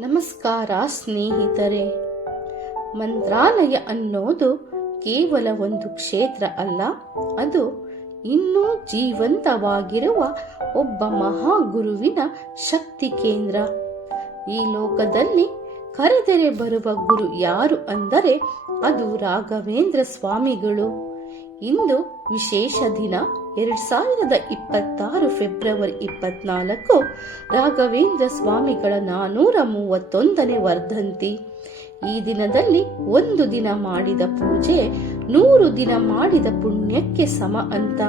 ನಮಸ್ಕಾರ ಸ್ನೇಹಿತರೆ. ಮಂತ್ರಾಲಯ ಅನ್ನೋದು ಕೇವಲ ಒಂದು ಕ್ಷೇತ್ರ ಅಲ್ಲ, ಅದು ಇನ್ನೂ ಜೀವಂತವಾಗಿರುವ ಒಬ್ಬ ಮಹಾಗುರುವಿನ ಶಕ್ತಿ ಕೇಂದ್ರ. ಈ ಲೋಕದಲ್ಲಿ ಕರೆದರೆ ಬರುವ ಗುರು ಯಾರು ಅಂದರೆ ಅದು ರಾಘವೇಂದ್ರ ಸ್ವಾಮಿಗಳು. ಇಂದು ವಿಶೇಷ ದಿನ ಎರಡ್ ಸಾವಿರದ ಇಪ್ಪತ್ತಾರು ಫೆಬ್ರವರಿ ಇಪ್ಪತ್ನಾಲ್ಕು. ರಾಘವೇಂದ್ರ ಸ್ವಾಮಿಗಳ ನಾನೂರ ಮೂವತ್ತೊಂದನೇ ವರ್ಧಂತಿ. ಈ ದಿನದಲ್ಲಿ ಒಂದು ದಿನ ಮಾಡಿದ ಪೂಜೆ, ನೂರು ದಿನ ಮಾಡಿದ ಪುಣ್ಯಕ್ಕೆ ಸಮ ಅಂತ.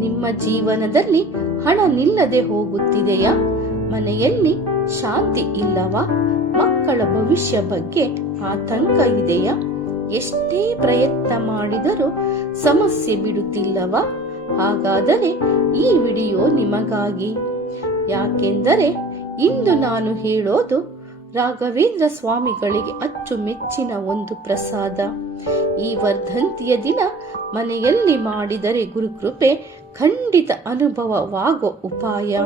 ನಿಮ್ಮ ಜೀವನದಲ್ಲಿ ಹಣ ನಿಲ್ಲದೆ ಹೋಗುತ್ತಿದೆಯಾ? ಮನೆಯಲ್ಲಿ ಶಾಂತಿ ಇಲ್ಲವಾ? ಮಕ್ಕಳ ಭವಿಷ್ಯ ಬಗ್ಗೆ ಆತಂಕ ಇದೆಯಾ? ಎಷ್ಟೇ ಪ್ರಯತ್ನ ಮಾಡಿದರೂ ಸಮಸ್ಯೆ ಬಿಡುತ್ತಿಲ್ಲವಾ? ಹಾಗಾದರೆ ಈ ವಿಡಿಯೋ ನಿಮಗಾಗಿ. ಯಾಕೆಂದರೆ ಇಂದು ನಾನು ಹೇಳೋದು ರಾಘವೇಂದ್ರ ಸ್ವಾಮಿಗಳಿಗೆ ಅಚ್ಚುಮೆಚ್ಚಿನ ಒಂದು ಪ್ರಸಾದ. ಈ ವರ್ಧಂತಿಯ ದಿನ ಮನೆಯಲ್ಲಿ ಮಾಡಿದರೆ ಗುರುಕೃಪೆ ಖಂಡಿತ ಅನುಭವವಾಗೋ ಉಪಾಯ.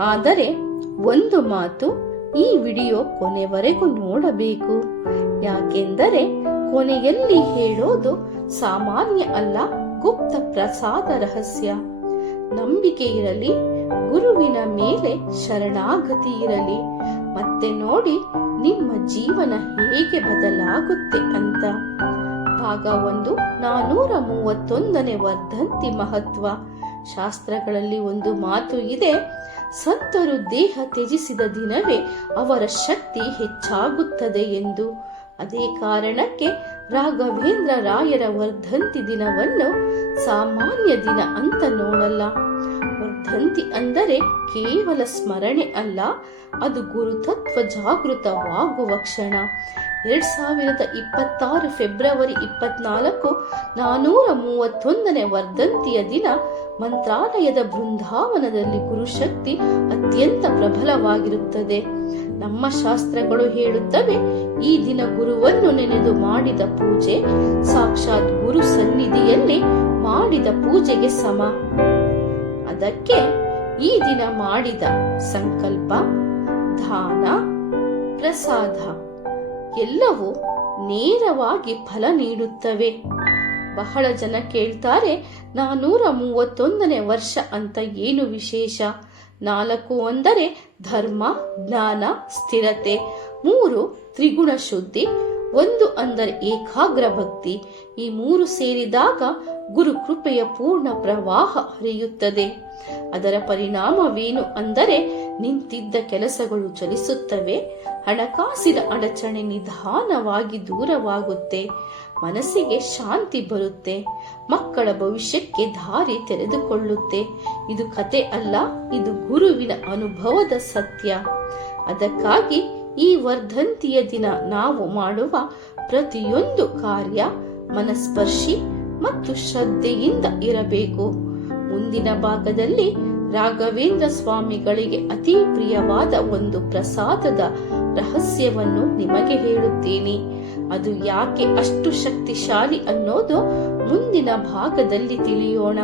ಆದರೆ ಒಂದು ಮಾತು ಈ ವಿಡಿಯೋ ಕೊನೆವರೆಗೂ ನೋಡಬೇಕು. ಯಾಕೆಂದರೆ ಕೊನೆಯಲ್ಲಿ ಹೇಳೋದು ಸಾಮಾನ್ಯ ಅಲ್ಲ, ಗುಪ್ತ ಪ್ರಸಾದ ರಹಸ್ಯ. ನಂಬಿಕೆ ಇರಲಿ, ಗುರುವಿನ ಮೇಲೆ ಶರಣಾಗತಿ ಇರಲಿ. ಮತ್ತೆ ನೋಡಿ, ನಿಮ್ಮ ಜೀವನ ಹೇಗೆ ಬದಲಾಗುತ್ತೆ ಅಂತ. ಭಾಗ ಒಂದು, ನಾನೂರ ಮೂವತ್ತೊಂದನೇ ವರ್ಧಂತಿ ಮಹತ್ವ. ಶಾಸ್ತ್ರಗಳಲ್ಲಿ ಒಂದು ಮಾತು ಇದೆ, ಸಂತರು ದೇಹ ತ್ಯಜಿಸಿದ ದಿನವೇ ಅವರ ಶಕ್ತಿ ಹೆಚ್ಚಾಗುತ್ತದೆ ಎಂದು. ಅದೇ ಕಾರಣಕ್ಕೆ ರಾಘವೇಂದ್ರ ರಾಯರ ವರ್ಧಂತಿ ದಿನವನ್ನು ಸಾಮಾನ್ಯ ದಿನ ಅಂತ ನೋಡಲ್ಲ. ವರ್ಧಂತಿ ಅಂದರೆ ಕೇವಲ ಸ್ಮರಣೆ ಅಲ್ಲ, ಅದು ಗುರುತತ್ವ ಜಾಗೃತವಾಗುವ ಕ್ಷಣ. ಎರಡ್ ಸಾವಿರದ ಇಪ್ಪತ್ತಾರು ಫೆಬ್ರವರಿ ಇಪ್ಪತ್ನಾಲ್ಕು ನಾನೂರ ಮೂವತ್ತೊಂದನೇ ವರ್ಧಂತಿಯ ದಿನ ಮಂತ್ರಾಲಯದ ಬೃಂದಾವನದಲ್ಲಿ ಗುರುಶಕ್ತಿ ಅತ್ಯಂತ ಪ್ರಬಲವಾಗಿರುತ್ತದೆ. ನಮ್ಮ ಶಾಸ್ತ್ರಗಳು ಹೇಳುತ್ತವೆ, ಈ ದಿನ ಗುರುವನ್ನು ನೆನೆದು ಮಾಡಿದ ಪೂಜೆ, ಸಾಕ್ಷಾತ್ ಗುರು ಸನ್ನಿಧಿಯಲ್ಲಿ ಮಾಡಿದ ಪೂಜೆಗೆ ಸಮ. ಅದಕ್ಕೆ ಈ ದಿನ ಮಾಡಿದ ಸಂಕಲ್ಪ, ದಾನ, ಪ್ರಸಾದ ಎಲ್ಲವೂ ನೇರವಾಗಿ ಫಲ ನೀಡುತ್ತವೆ. ಬಹಳ ಜನ ಕೇಳ್ತಾರೆ, ನಾನೂರ ಮೂವತ್ತೊಂದನೇ ವರ್ಷ ಅಂತ ಏನು ವಿಶೇಷ? ನಾಲ್ಕು ಅಂದರೆ ಧರ್ಮ, ಜ್ಞಾನ, ಸ್ಥಿರತೆ, ಮೂರು ತ್ರಿಗುಣ ಶುದ್ಧಿ, ಒಂದು ಅಂದರೆ ಏಕಾಗ್ರ ಭಕ್ತಿ. ಈ ಮೂರು ಸೇರಿದಾಗ ಗುರು ಕೃಪೆಯ ಪೂರ್ಣ ಪ್ರವಾಹ ಹರಿಯುತ್ತದೆ. ಅದರ ಪರಿಣಾಮವೇನು ಅಂದರೆ ನಿಂತಿದ್ದ ಕೆಲಸಗಳು ಚಲಿಸುತ್ತವೆ, ಹಣಕಾಸಿನ ಅಡಚಣೆ ನಿಧಾನವಾಗಿ ದೂರವಾಗುತ್ತೆ. ಮನಸ್ಸಿಗೆ ಶಾಂತಿ ಬರುತ್ತೆ. ಮಕ್ಕಳ ಭವಿಷ್ಯಕ್ಕೆ ದಾರಿ ತೆರೆದುಕೊಳ್ಳುತ್ತೆ. ಇದು ಕತೆ ಅಲ್ಲ, ಇದು ಗುರುವಿನ ಅನುಭವದ ಸತ್ಯ. ಅದಕ್ಕಾಗಿ ಈ ವರ್ಧಂತಿಯ ದಿನ ನಾವು ಮಾಡುವ ಪ್ರತಿಯೊಂದು ಕಾರ್ಯ ಮನಸ್ಪರ್ಶಿ ಮತ್ತು ಶ್ರದ್ಧೆಯಿಂದ ಇರಬೇಕು. ಮುಂದಿನ ಭಾಗದಲ್ಲಿ ರಾಘವೇಂದ್ರ ಸ್ವಾಮಿಗಳಿಗೆ ಅತಿ ಪ್ರಿಯವಾದ ಒಂದು ಪ್ರಸಾದದ ರಹಸ್ಯವನ್ನು ನಿಮಗೆ ಹೇಳುತ್ತೇನೆ. ಅದು ಯಾಕೆ ಅಷ್ಟು ಶಕ್ತಿಶಾಲಿ ಅನ್ನೋದು ಮುಂದಿನ ಭಾಗದಲ್ಲಿ ತಿಳಿಯೋಣ.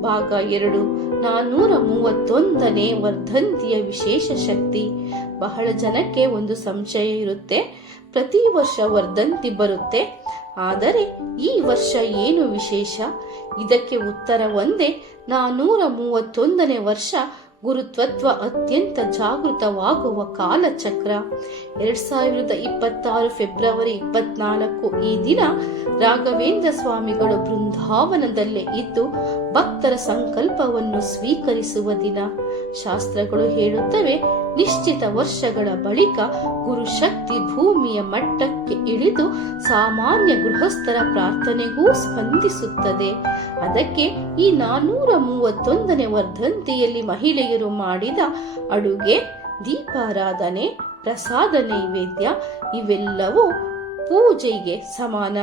ಭಾಗ ಎರಡು, ನಾನೂರ ಮೂವತ್ತೊಂದನೇ ವರ್ಧಂತಿಯ ವಿಶೇಷ ಶಕ್ತಿ. ಬಹಳ ಜನಕ್ಕೆ ಒಂದು ಸಂಶಯ ಇರುತ್ತೆ. ಪ್ರತಿ ವರ್ಷ ವರ್ಧಂತಿ ಬರುತ್ತೆ. ಆದರೆ ಈ ವರ್ಷ ಏನು ವಿಶೇಷ? ಇದಕ್ಕೆ ಉತ್ತರ ಒಂದೇ, ನಾನೂರ ಮೂವತ್ತೊಂದನೇ ವರ್ಷ ಗುರುತ್ವತ್ವ ಅತ್ಯಂತ ಜಾಗೃತವಾಗುವ ಕಾಲಚಕ್ರ. ಎರಡ್ ಸಾವಿರದ ಇಪ್ಪತ್ತಾರು ಫೆಬ್ರವರಿ ಇಪ್ಪತ್ನಾಲ್ಕು ಈ ದಿನ ರಾಘವೇಂದ್ರ ಸ್ವಾಮಿಗಳು ಬೃಂದಾವನದಲ್ಲೇ ಇದ್ದು ಭಕ್ತರ ಸಂಕಲ್ಪವನ್ನು ಸ್ವೀಕರಿಸುವ ದಿನ. ಶಾಸ್ತ್ರಗಳು ಹೇಳುತ್ತವೆ ನಿಶ್ಚಿತ ವರ್ಷಗಳ ಬಳಿಕ ಗುರುಶಕ್ತಿ ಭೂಮಿಯ ಮಟ್ಟಕ್ಕೆ ಇಳಿದು ಸಾಮಾನ್ಯ ಗೃಹಸ್ಥರ ಪ್ರಾರ್ಥನೆಗೂ ಸ್ಪಂದಿಸುತ್ತದೆ. ಅದಕ್ಕೆ ಈ ನಾನೂರ ಮೂವತ್ತೊಂದನೇ ವರ್ಧಂತಿಯಲ್ಲಿ ಮಹಿಳೆಯರು ಮಾಡಿದ ಅಡುಗೆ, ದೀಪಾರಾಧನೆ, ಪ್ರಸಾದ ನೈವೇದ್ಯ ಇವೆಲ್ಲವೂ ಪೂಜೆಗೆ ಸಮಾನ.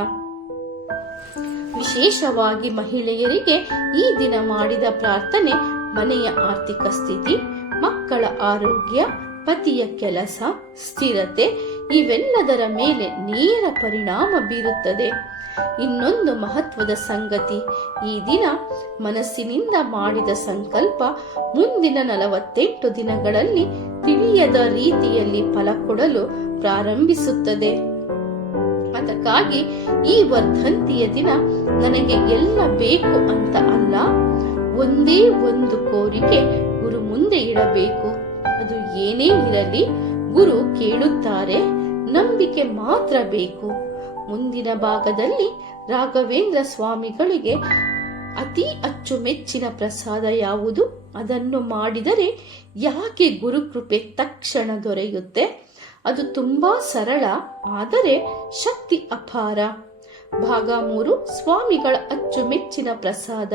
ವಿಶೇಷವಾಗಿ ಮಹಿಳೆಯರಿಗೆ ಈ ದಿನ ಮಾಡಿದ ಪ್ರಾರ್ಥನೆ ಮನೆಯ ಆರ್ಥಿಕ ಸ್ಥಿತಿ ಮಕ್ಕಳ ಆರೋಗ್ಯ, ಪತಿಯ ಕೆಲಸ, ಸ್ಥಿರತೆ ಇವೆಲ್ಲದರ ಮೇಲೆ ನೇರ ಪರಿಣಾಮ ಬೀರುತ್ತದೆ. ಇನ್ನೊಂದು ಮಹತ್ವದ ಸಂಗತಿ, ಈ ದಿನ ಮನಸ್ಸಿನಿಂದ ಮಾಡಿದ ಸಂಕಲ್ಪ ಮುಂದಿನ ನಲವತ್ತೆಂಟು ದಿನಗಳಲ್ಲಿ ತಿಳಿಯದ ರೀತಿಯಲ್ಲಿ ಫಲ ಕೊಡಲು ಪ್ರಾರಂಭಿಸುತ್ತದೆ. ಅದಕ್ಕಾಗಿ ಈ ವರ್ಧಂತಿಯ ದಿನ ನನಗೆ ಎಲ್ಲ ಬೇಕು ಅಂತ ಅಲ್ಲ, ಒಂದೇ ಒಂದು ಕೋರಿಕೆ ಮುಂದೆ ಇಡಬೇಕು. ಅದು ಏನೇ ಇರಲಿ ಗುರು ಕೇಳುತ್ತಾರೆ, ನಂಬಿಕೆ ಮಾತ್ರ ಬೇಕು. ಮುಂದಿನ ಭಾಗದಲ್ಲಿ ರಾಘವೇಂದ್ರ ಸ್ವಾಮಿಗಳಿಗೆ ಅತಿ ಅಚ್ಚುಮೆಚ್ಚಿನ ಪ್ರಸಾದ ಯಾವುದು? ಅದನ್ನು ಮಾಡಿದರೆ ಯಾಕೆ ಗುರುಕೃಪೆ ತಕ್ಷಣ ದೊರೆಯುತ್ತೆ? ಅದು ತುಂಬಾ ಸರಳ, ಆದರೆ ಶಕ್ತಿ ಅಪಾರ. ಭಾಗ ಮೂರು, ಸ್ವಾಮಿಗಳ ಅಚ್ಚುಮೆಚ್ಚಿನ ಪ್ರಸಾದ.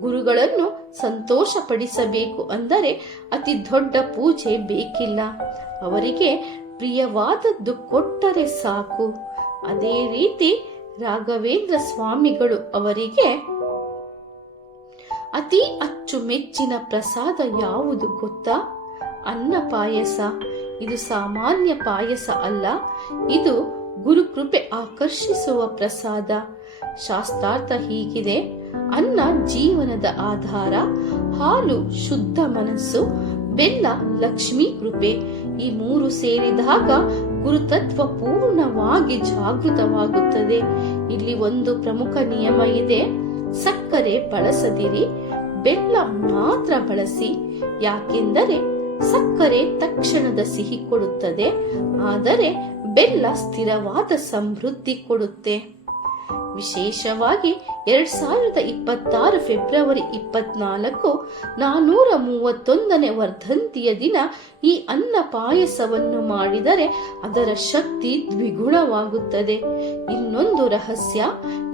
ಗುರುಗಳನ್ನು ಸಂತೋಷಪಡಿಸಬೇಕು ಅಂದರೆ ಅತಿ ದೊಡ್ಡ ಪೂಜೆ ಬೇಕಿಲ್ಲ. ಅವರಿಗೆ ಪ್ರಿಯವಾದದ್ದು ಕೊಟ್ಟರೆ ಸಾಕು. ಅದೇ ರೀತಿ ರಾಘವೇಂದ್ರ ಸ್ವಾಮಿಗಳು ಅವರಿಗೆ ಅತಿ ಅಚ್ಚುಮೆಚ್ಚಿನ ಪ್ರಸಾದ ಯಾವುದು ಗೊತ್ತಾ? ಅನ್ನ ಪಾಯಸ. ಇದು ಸಾಮಾನ್ಯ ಪಾಯಸ ಅಲ್ಲ. ಇದು ಗುರುಕೃಪೆ ಆಕರ್ಷಿಸುವ ಪ್ರಸಾದ. ಶಾಸ್ತ್ರಾರ್ಥ ಹೀಗಿದೆ. ಅನ್ನ ಜೀವನದ ಆಧಾರ, ಹಾಲು ಶುದ್ಧ ಮನಸ್ಸು, ಬೆಲ್ಲ ಲಕ್ಷ್ಮಿ ಕೃಪೆ. ಈ ಮೂರು ಸೇರಿದಾಗ ಗುರುತತ್ವ ಪೂರ್ಣವಾಗಿ ಜಾಗೃತವಾಗುತ್ತದೆ. ಇಲ್ಲಿ ಒಂದು ಪ್ರಮುಖ ನಿಯಮ ಇದೆ. ಸಕ್ಕರೆ ಬಳಸದಿರಿ, ಬೆಲ್ಲ ಮಾತ್ರ ಬಳಸಿ. ಯಾಕೆಂದರೆ ಸಕ್ಕರೆ ತಕ್ಷಣದ ಸಿಹಿ ಕೊಡುತ್ತದೆ, ಆದರೆ ಬೆಲ್ಲ ಸ್ಥಿರವಾದ ಸಮೃದ್ಧಿ ಕೊಡುತ್ತೆ. ವಿಶೇಷವಾಗಿ ಎರಡ್ ಸಾವಿರದ ಇಪ್ಪತ್ತಾರು ಫೆಬ್ರವರಿ ಇಪ್ಪತ್ನಾಲ್ಕು ನಾನೂರ ಮೂವತ್ತೊಂದನೇ ವರ್ಧಂತಿಯ ದಿನ ಈ ಅನ್ನ ಪಾಯಸವನ್ನು ಮಾಡಿದರೆ ಅದರ ಶಕ್ತಿ ದ್ವಿಗುಣವಾಗುತ್ತದೆ. ಇನ್ನೊಂದು ರಹಸ್ಯ,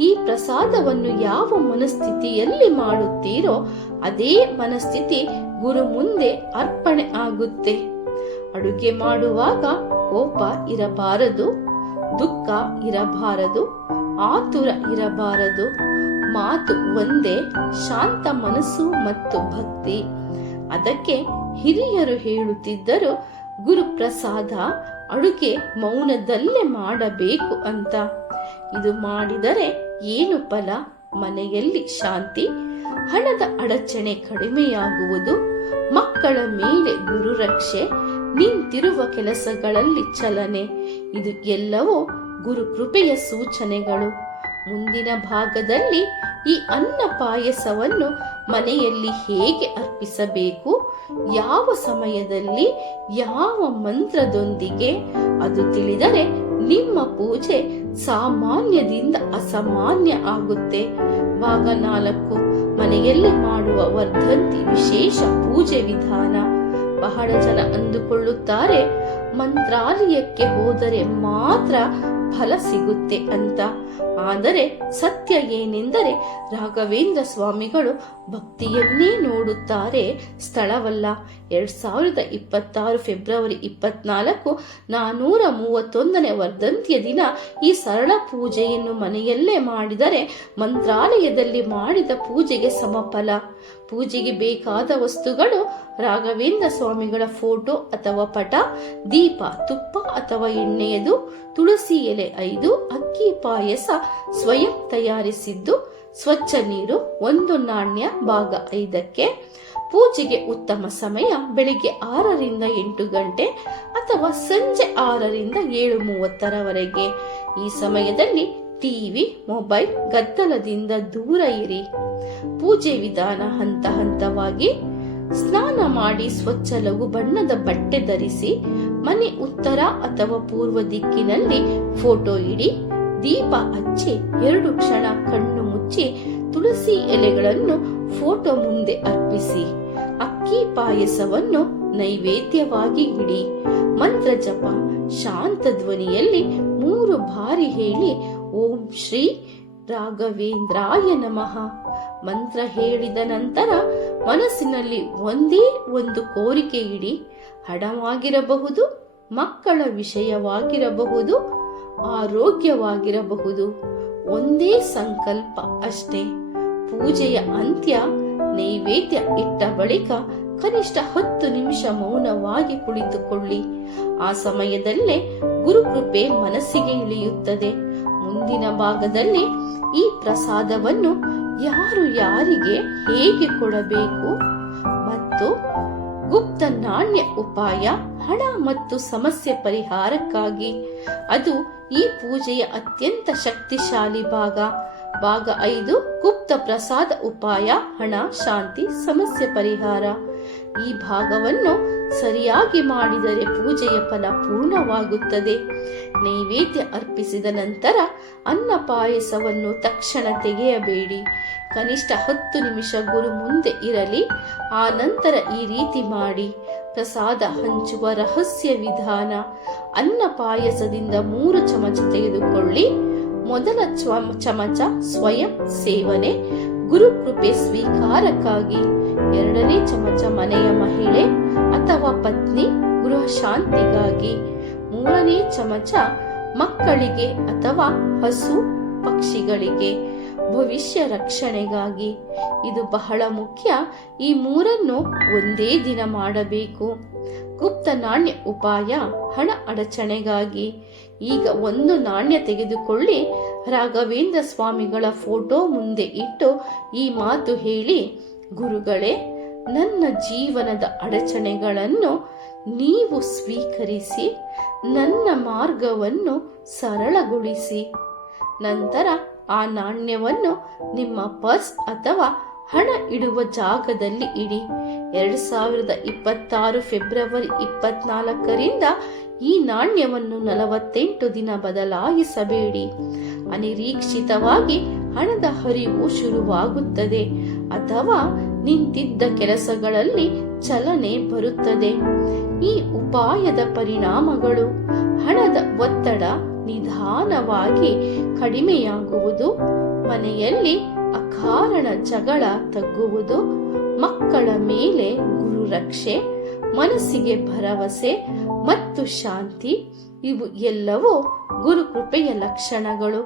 ಈ ಪ್ರಸಾದವನ್ನು ಯಾವ ಮನಸ್ಥಿತಿಯಲ್ಲಿ ಮಾಡುತ್ತೀರೋ ಅದೇ ಮನಸ್ಥಿತಿ ಗುರು ಮುಂದೆ ಅರ್ಪಣೆ ಆಗುತ್ತೆ. ಅಡುಗೆ ಮಾಡುವಾಗ ಕೋಪ ಇರಬಾರದು, ದುಃಖ ಇರಬಾರದು ಆತುರ ಇರಬಾರದು. ಮಾತು ಒಂದೇ, ಶಾಂತ ಮನಸ್ಸು ಮತ್ತು ಭಕ್ತಿ. ಅದಕ್ಕೆ ಹಿರಿಯರು ಹೇಳುತ್ತಿದ್ದರು, ಗುರುಪ್ರಸಾದ, ಅಡುಗೆ ಮೌನದಲ್ಲೇ ಮಾಡಬೇಕು ಅಂತ. ಇದು ಮಾಡಿದರೆ ಏನು ಫಲ? ಮನೆಯಲ್ಲಿ ಶಾಂತಿ, ಹಣದ ಅಡಚಣೆ ಕಡಿಮೆಯಾಗುವುದು. ಮಕ್ಕಳ ಮೇಲೆ ಗುರುರಕ್ಷೆ, ನಿಂತಿರುವ ಕೆಲಸಗಳಲ್ಲಿ ಚಲನೆ. ಇದು ಎಲ್ಲವೂ ಗುರು ಕೃಪೆಯ ಸೂಚನೆಗಳು. ಮುಂದಿನ ಭಾಗದಲ್ಲಿ ಈ ಅನ್ನ ಪಾಯಸವನ್ನು ಮನೆಯಲ್ಲಿ ಹೇಗೆ ಅರ್ಪಿಸಬೇಕು, ಯಾವ ಸಮಯದಲ್ಲಿ, ಯಾವ ಮಂತ್ರದೊಂದಿಗೆ, ಅದು ತಿಳಿದರೆ ನಿಮ್ಮ ಪೂಜೆ ಸಾಮಾನ್ಯದಿಂದ ಅಸಾಮಾನ್ಯ ಆಗುತ್ತೆ. ಭಾಗ ನಾಲ್ಕು, ಮನೆಯಲ್ಲಿ ಮಾಡುವ ವರ್ಧಂತಿ ವಿಶೇಷ ಪೂಜೆ ವಿಧಾನ. ಬಹಳ ಜನ ಅಂದುಕೊಳ್ಳುತ್ತಾರೆ, ಮಂತ್ರಾಲಯಕ್ಕೆ ಹೋದರೆ ಮಾತ್ರ ಫಲ ಸಿಗುತ್ತೆ ಅಂತ. ಆದರೆ ಸತ್ಯ ಏನೆಂದರೆ ರಾಘವೇಂದ್ರ ಸ್ವಾಮಿಗಳು ಭಕ್ತಿಯನ್ನೇ ನೋಡುತ್ತಾರೆ. ಸ್ಥಳವಲ್ಲ, ಎರಡ್ ಸಾವಿರದ ಇಪ್ಪತ್ತಾರು ಫೆಬ್ರವರಿ ಇಪ್ಪತ್ನಾಲ್ಕು ನಾನೂರ ಮೂವತ್ತೊಂದನೇ ವರ್ಧಂತಿಯ ದಿನ. ಈ ಸರಳ ಪೂಜೆಯನ್ನು ಮನೆಯಲ್ಲೇ ಮಾಡಿದರೆ ಮಂತ್ರಾಲಯದಲ್ಲಿ ಮಾಡಿದ ಪೂಜೆಗೆ ಸಮಫಲ. ಪೂಜೆಗೆ ಬೇಕಾದ ವಸ್ತುಗಳು ರಾಘವೇಂದ್ರ ಸ್ವಾಮಿಗಳ ಫೋಟೋ ಅಥವಾ ಪಟ, ದೀಪ, ತುಪ್ಪ ಅಥವಾ ಎಣ್ಣೆಯದು, ತುಳಸಿ ಎಲೆ ಐದು, ಅಕ್ಕಿ ಪಾಯಸ ಸ್ವಯಂ ತಯಾರಿಸಿದ್ದು ಸ್ವಚ್ಛ ನೀರು ಒಂದು ನಾಣ್ಯ ಭಾಗ ಐದಕ್ಕೆ. ಪೂಜೆಗೆ ಉತ್ತಮ ಸಮಯ ಬೆಳಿಗ್ಗೆ ಆರರಿಂದ ಎಂಟು ಗಂಟೆ ಅಥವಾ ಸಂಜೆ ಆರರಿಂದ ಏಳು ಮೂವತ್ತರವರೆಗೆ. ಈ ಸಮಯದಲ್ಲಿ ಟಿವಿ, ಮೊಬೈಲ್ ಗದ್ದಲದಿಂದ ದೂರ ಇರಿ. ಪೂಜೆ ವಿಧಾನ ಹಂತ ಹಂತವಾಗಿ. ಸ್ನಾನ ಮಾಡಿ ಸ್ವಚ್ಛ ಲಘು ಬಣ್ಣದ ಬಟ್ಟೆ ಧರಿಸಿ, ಮನೆ ಉತ್ತರ ಅಥವಾ ಪೂರ್ವ ದಿಕ್ಕಿನಲ್ಲಿ ಫೋಟೋ ಇಡಿ. ದೀಪ ಹಚ್ಚಿ ಎರಡು ಕ್ಷಣ ಕಣ್ಣು ಮುಚ್ಚಿ ತುಳಸಿ ಎಲೆಗಳನ್ನು ಫೋಟೋ ಮುಂದೆ ಅರ್ಪಿಸಿ. ಅಕ್ಕಿ ಪಾಯಸವನ್ನು ನೈವೇದ್ಯವಾಗಿ ಇಡಿ. ಮಂತ್ರ ಜಪ, ಶಾಂತ ಧ್ವನಿಯಲ್ಲಿ ಮೂರು ಬಾರಿ ಹೇಳಿ, ಓಂ ಶ್ರೀ ರಾಘವೇಂದ್ರಾಯ ನಮಃ. ಮಂತ್ರ ಹೇಳಿದ ನಂತರ ಮನಸ್ಸಿನಲ್ಲಿ ಒಂದೇ ಒಂದು ಕೋರಿಕೆ ಇಡಿ. ಹಣವಾಗಿರಬಹುದು, ಮಕ್ಕಳ ವಿಷಯವಾಗಿರಬಹುದು, ಆರೋಗ್ಯವಾಗಿರಬಹುದು. ಒಂದೇ ಸಂಕಲ್ಪ ಅಷ್ಟೇ. ಪೂಜೆಯ ಅಂತ್ಯ ನೈವೇದ್ಯ ಇಟ್ಟ ಬಳಿಕ ಕನಿಷ್ಠ ಹತ್ತು ನಿಮಿಷ ಮೌನವಾಗಿ ಕುಳಿತುಕೊಳ್ಳಿ. ಆ ಸಮಯದಲ್ಲೇ ಗುರುಕೃಪೆ ಮನಸ್ಸಿಗೆ ಇಳಿಯುತ್ತದೆ. ಮುಂದಿನ ಭಾಗದಲ್ಲಿ ಈ ಪ್ರಸಾದವನ್ನು ಯಾರು ಯಾರಿಗೆ ಹೇಗೆ ಕೊಡಬೇಕು? ಮತ್ತು ಗುಪ್ತ ನಾಣ್ಯ ಉಪಾಯ, ಹಣ ಮತ್ತು ಸಮಸ್ಯೆ ಪರಿಹಾರಕ್ಕಾಗಿ ಅದು ಈ ಪೂಜೆಯ ಅತ್ಯಂತ ಶಕ್ತಿಶಾಲಿ ಭಾಗ. ಭಾಗ ಐದು, ಗುಪ್ತ ಪ್ರಸಾದ, ಉಪಾಯ, ಹಣ, ಶಾಂತಿ, ಸಮಸ್ಯೆ ಪರಿಹಾರ. ಈ ಭಾಗವನ್ನು ಸರಿಯಾಗಿ ಮಾಡಿದರೆ ಪೂಜೆಯ ಫಲ ಪೂರ್ಣವಾಗುತ್ತದೆ. ನೈವೇದ್ಯ ಅರ್ಪಿಸಿದ ನಂತರ ಅನ್ನ ಪಾಯಸವನ್ನು ತಕ್ಷಣ ತೆಗೆಯಬೇಡಿ. ಕನಿಷ್ಠ ಹತ್ತು ನಿಮಿಷ ಗುರು ಮುಂದೆ ಇರಲಿ. ಆ ನಂತರ ಈ ರೀತಿ ಮಾಡಿ. ಪ್ರಸಾದ ಹಂಚುವ ರಹಸ್ಯ ವಿಧಾನ. ಅನ್ನ ಪಾಯಸದಿಂದ ಮೂರು ಚಮಚ ತೆಗೆದುಕೊಳ್ಳಿ. ಮೊದಲ ಚಮ- ಚಮಚ ಸ್ವಯಂ ಸೇವನೆ. ಗುರುಕೃಪೆ ಸ್ವೀಕಾರಕ್ಕಾಗಿ. ಎರಡನೇ ಚಮಚ ಮನೆಯ ಮಹಿಳೆ ಅಥವಾ ಪತ್ನಿ ಗೃಹ ಶಾಂತಿಗಾಗಿ ಮೂರನೇ ಚಮಚ ಮಕ್ಕಳಿಗೆ ಅಥವಾ ಹಸು ಪಕ್ಷಿಗಳಿಗೆ. ಭವಿಷ್ಯ ರಕ್ಷಣೆಗಾಗಿ ಇದು ಬಹಳ ಮುಖ್ಯ. ಈ ಮೂರನ್ನು ಒಂದೇ ದಿನ ಮಾಡಬೇಕು. ಗುಪ್ತ ನಾಣ್ಯ ಉಪಾಯ, ಹಣ ಅಡಚಣೆಗಾಗಿ ಈಗ ಒಂದು ನಾಣ್ಯ ತೆಗೆದುಕೊಳ್ಳಿ. ರಾಘವೇಂದ್ರ ಸ್ವಾಮಿಗಳ ಫೋಟೋ ಮುಂದೆ ಇಟ್ಟು ಈ ಮಾತು ಹೇಳಿ, ಗುರುಗಳೇ, ನನ್ನ ಜೀವನದ ಅಡಚಣೆಗಳನ್ನು ನೀವು ಸ್ವೀಕರಿಸಿ, ನನ್ನ ಮಾರ್ಗವನ್ನು ಸರಳಗೊಳಿಸಿ. ನಂತರ ಆ ನಾಣ್ಯವನ್ನು ನಿಮ್ಮ ಪರ್ಸ್ ಅಥವಾ ಹಣ ಇಡುವ ಜಾಗದಲ್ಲಿ ಇಡಿ. ಎರಡ್ ಸಾವಿರದ ಇಪ್ಪತ್ತಾರು ಫೆಬ್ರವರಿ ಇಪ್ಪತ್ನಾಲ್ಕರಿಂದ ಈ ನಾಣ್ಯವನ್ನು ನಲವತ್ತೆಂಟು ದಿನ ಬದಲಾಯಿಸಬೇಡಿ ಅನಿರೀಕ್ಷಿತವಾಗಿ ಹಣದ ಹರಿವು ಶುರುವಾಗುತ್ತದೆ ಅಥವಾ ನಿಂತಿದ್ದ ಕೆಲಸಗಳಲ್ಲಿ ಚಲನೆ ಬರುತ್ತದೆ. ಈ ಉಪಾಯದ ಪರಿಣಾಮಗಳು ಹಣದ ಒತ್ತಡ ನಿಧಾನವಾಗಿ ಕಡಿಮೆಯಾಗುವುದು, ಮನೆಯಲ್ಲಿ ಅಕಾರಣ ಜಗಳ ತಗ್ಗುವುದು, ಮಕ್ಕಳ ಮೇಲೆ ಗುರು ರಕ್ಷೆ ಮನಸ್ಸಿಗೆ ಭರವಸೆ ಮತ್ತು ಶಾಂತಿ, ಇವು ಎಲ್ಲವೂ ಗುರುಕೃಪೆಯ ಲಕ್ಷಣಗಳು.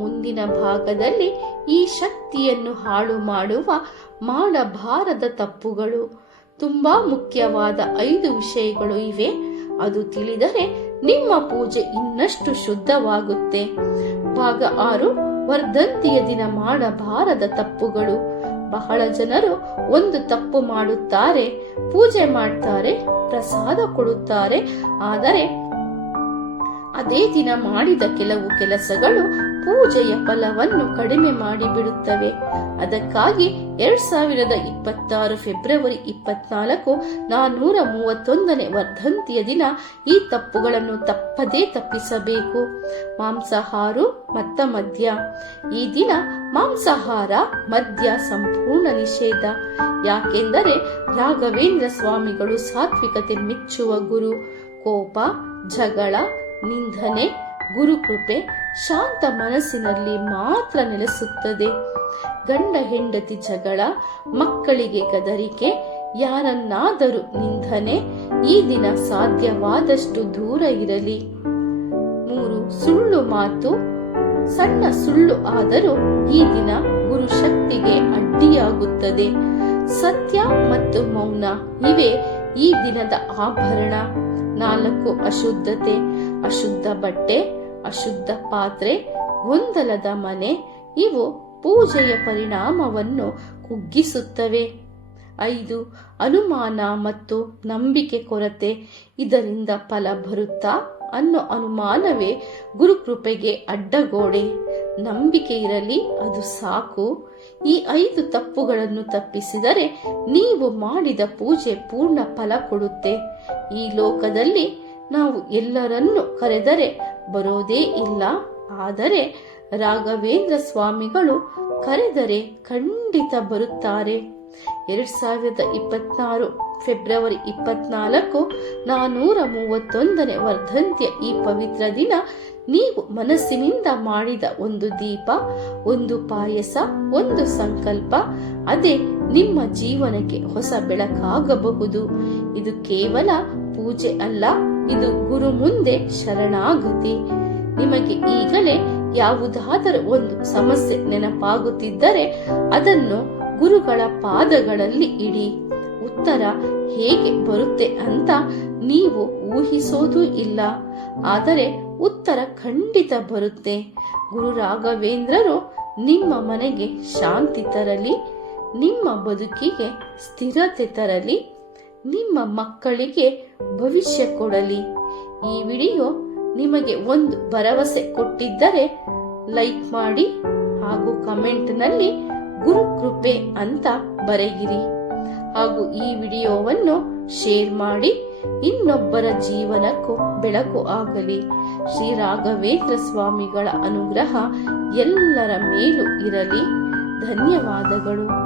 ಮುಂದಿನ ಭಾಗದಲ್ಲಿ ಈ ಶಕ್ತಿಯನ್ನು ಹಾಳು ಮಾಡುವ ಮಾಡಬಾರದ ತಪ್ಪುಗಳು. ತುಂಬಾ ಮುಖ್ಯವಾದ ಐದು ವಿಷಯಗಳು ಇವೆ. ಅದು ತಿಳಿದರೆ ನಿಮ್ಮ ಪೂಜೆ ಇನ್ನಷ್ಟು ಶುದ್ಧವಾಗುತ್ತೆ. ಭಾಗ ಆರು, ವರ್ಧಂತಿಯ ದಿನ ಮಾಡಬಾರದ ತಪ್ಪುಗಳು. ಬಹಳ ಜನರು ಒಂದು ತಪ್ಪು ಮಾಡುತ್ತಾರೆ, ಪೂಜೆ ಮಾಡ್ತಾರೆ, ಪ್ರಸಾದ ಕೊಡುತ್ತಾರೆ, ಆದರೆ ಅದೇ ದಿನ ಮಾಡಿದ ಕೆಲವು ಕೆಲಸಗಳು ಪೂಜೆಯ ಫಲವನ್ನು ಕಡಿಮೆ ಮಾಡಿಬಿಡುತ್ತವೆ. ಅದಕ್ಕಾಗಿ ಎರಡ್ ಸಾವಿರದ ಇಪ್ಪತ್ತಾರು ಫೆಬ್ರವರಿ ಇಪ್ಪತ್ನಾಲ್ಕು ನಾನ್ನೂರ ಮೂವತ್ತೊಂದನೇ ವರ್ಧಂತಿಯ ದಿನ ಈ ತಪ್ಪುಗಳನ್ನು ತಪ್ಪದೇ ತಪ್ಪಿಸಬೇಕು. ಮಾಂಸಾಹಾರು ಮತ್ತ ಮದ್ಯ. ಈ ದಿನ ಮಾಂಸಾಹಾರ, ಮದ್ಯ ಸಂಪೂರ್ಣ ನಿಷೇಧ. ಯಾಕೆಂದರೆ ರಾಘವೇಂದ್ರ ಸ್ವಾಮಿಗಳು ಸಾತ್ವಿಕತೆ ಮೆಚ್ಚುವ ಗುರು. ಕೋಪ, ಜಗಳ ನಿಂದನೆ ಗುರುಕೃಪೆ ಶಾಂತ ಮನಸ್ಸಿನಲ್ಲಿ ಮಾತ್ರ ನೆಲೆಸುತ್ತದೆ. ಗಂಡ ಹೆಂಡತಿ ಜಗಳ, ಮಕ್ಕಳಿಗೆ ಗದರಿಕೆ, ಯಾರನ್ನಾದರೂ ನಿಂದನೆ ಈ ದಿನ ಸಾಧ್ಯವಾದಷ್ಟು ದೂರ ಇರಲಿ. ಮೂರು, ಸುಳ್ಳು ಮಾತು. ಸಣ್ಣ ಸುಳ್ಳು ಆದರೂ ಈ ದಿನ ಗುರು ಶಕ್ತಿಗೆ ಅಡ್ಡಿಯಾಗುತ್ತದೆ. ಸತ್ಯ ಮತ್ತು ಮೌನ, ಇವೆ ಈ ದಿನದ ಆಭರಣ. ನಾಲ್ಕು, ಅಶುದ್ಧತೆ. ಅಶುದ್ಧ ಬಟ್ಟೆ, ಅಶುದ್ಧ ಪಾತ್ರೆ, ಗೊಂದಲದ ಮನೆ, ಇವು ಪೂಜೆಯ ಪರಿಣಾಮವನ್ನು ಕುಗ್ಗಿಸುತ್ತವೆ. ಐದು, ಅನುಮಾನ ಮತ್ತು ನಂಬಿಕೆ ಕೊರತೆ. ಇದರಿಂದ ಫಲ ಬರುತ್ತಾ? ಅನ್ನೋ ಅನುಮಾನವೇ ಗುರುಕೃಪೆಗೆ ಅಡ್ಡಗೋಡೆ. ನಂಬಿಕೆ ಇರಲಿ, ಅದು ಸಾಕು. ಈ ಐದು ತಪ್ಪುಗಳನ್ನು ತಪ್ಪಿಸಿದರೆ ನೀವು ಮಾಡಿದ ಪೂಜೆ ಪೂರ್ಣ ಫಲ ಕೊಡುತ್ತೆ. ಈ ಲೋಕದಲ್ಲಿ ನಾವು ಎಲ್ಲರನ್ನು ಕರೆದರೆ ಬರೋದೇ ಇಲ್ಲ. ಆದರೆ ರಾಘವೇಂದ್ರ ಸ್ವಾಮಿಗಳು ಕರೆದರೆ ಖಂಡಿತ ಬರುತ್ತಾರೆ. ಎರಡ್ ಸಾವಿರದ ಇಪ್ಪತ್ನಾರು ಫೆಬ್ರವರಿ ಇಪ್ಪತ್ನಾಲ್ಕು ನಾನೂರ ಮೂವತ್ತೊಂದನೇ ವರ್ಧಂತ್ಯ ಈ ಪವಿತ್ರ ದಿನ ನೀವು ಮನಸ್ಸಿನಿಂದ ಮಾಡಿದ ಒಂದು ದೀಪ, ಒಂದು ಪಾಯಸ, ಒಂದು ಸಂಕಲ್ಪ, ಅದೇ ನಿಮ್ಮ ಜೀವನಕ್ಕೆ ಹೊಸ ಬೆಳಕಾಗಬಹುದು. ಇದು ಕೇವಲ ಪೂಜೆ ಅಲ್ಲ ಇದು ಗುರು ಮುಂದೆ ಶರಣಾಗತಿ. ನಿಮಗೆ ಈಗಲೇ ಯಾವುದಾದರೂ ಒಂದು ಸಮಸ್ಯೆ ನೆನಪಾಗುತ್ತಿದ್ದರೆ ಅದನ್ನು ಗುರುಗಳ ಪಾದಗಳಲ್ಲಿ ಇಡಿ. ಉತ್ತರ ಹೇಗೆ ಬರುತ್ತೆ ಅಂತ ನೀವು ಊಹಿಸೋದು ಇಲ್ಲ. ಆದರೆ ಉತ್ತರ ಖಂಡಿತ ಬರುತ್ತೆ. ಗುರು ರಾಘವೇಂದ್ರರು ನಿಮ್ಮ ಮನೆಗೆ ಶಾಂತಿ ತರಲಿ, ನಿಮ್ಮ ಬದುಕಿಗೆ ಸ್ಥಿರತೆ ತರಲಿ ನಿಮ್ಮ ಮಕ್ಕಳಿಗೆ ಭವಿಷ್ಯ ಕೊಡಲಿ. ಈ ವಿಡಿಯೋ ನಿಮಗೆ ಒಂದು ಭರವಸೆ ಕೊಟ್ಟಿದ್ದರೆ ಲೈಕ್ ಮಾಡಿ ಹಾಗೂ ಕಮೆಂಟ್ನಲ್ಲಿ ಗುರು ಕೃಪೆ ಅಂತ ಬರೆಯಿರಿ. ಹಾಗೂ ಈ ವಿಡಿಯೋವನ್ನು ಶೇರ್ ಮಾಡಿ ಇನ್ನೊಬ್ಬರ ಜೀವನಕ್ಕೂ ಬೆಳಕು ಆಗಲಿ. ಶ್ರೀ ರಾಘವೇಂದ್ರ ಸ್ವಾಮಿಗಳ ಅನುಗ್ರಹ ಎಲ್ಲರ ಮೇಲೂ ಇರಲಿ. ಧನ್ಯವಾದಗಳು.